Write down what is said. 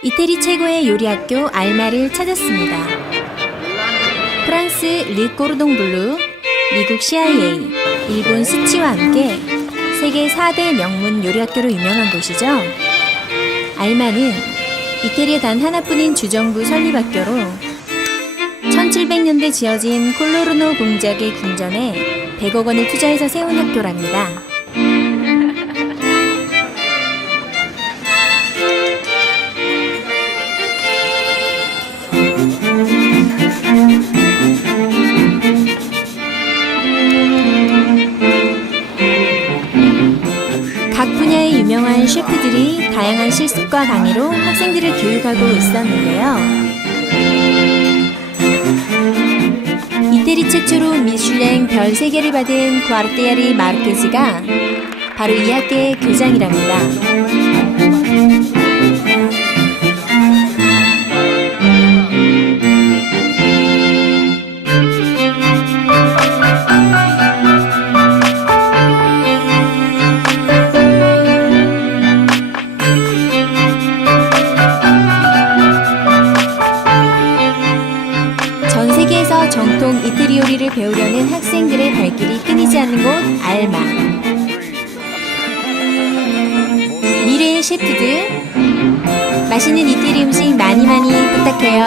이태리 최고의 요리 학교 알마를 찾았습니다. 프랑스 르꼬르동 블루, 미국 CIA, 일본 스치와 함께 세계 4대 명문 요리 학교로 유명한 곳이죠. 알마는 이태리에 단 하나뿐인 주정부 설립학교로 1700년대 지어진 콜로르노 공작의 궁전에 100억 원을 투자해서 세운 학교랍니다. 각 분야의 유명한 셰프들이 다양한 실습과 강의로 학생들을 교육하고 있었는데요. 이태리 최초로 미슐랭 별 3개를 받은 구아르테아리 마르케즈가 바로 이 학교의 교장이랍니다. 정통 이태리 요리를 배우려는 학생들의 발길이 끊이지 않는 곳 알마. 미래의 셰프들, 맛있는 이태리 음식 많이 많이 부탁해요.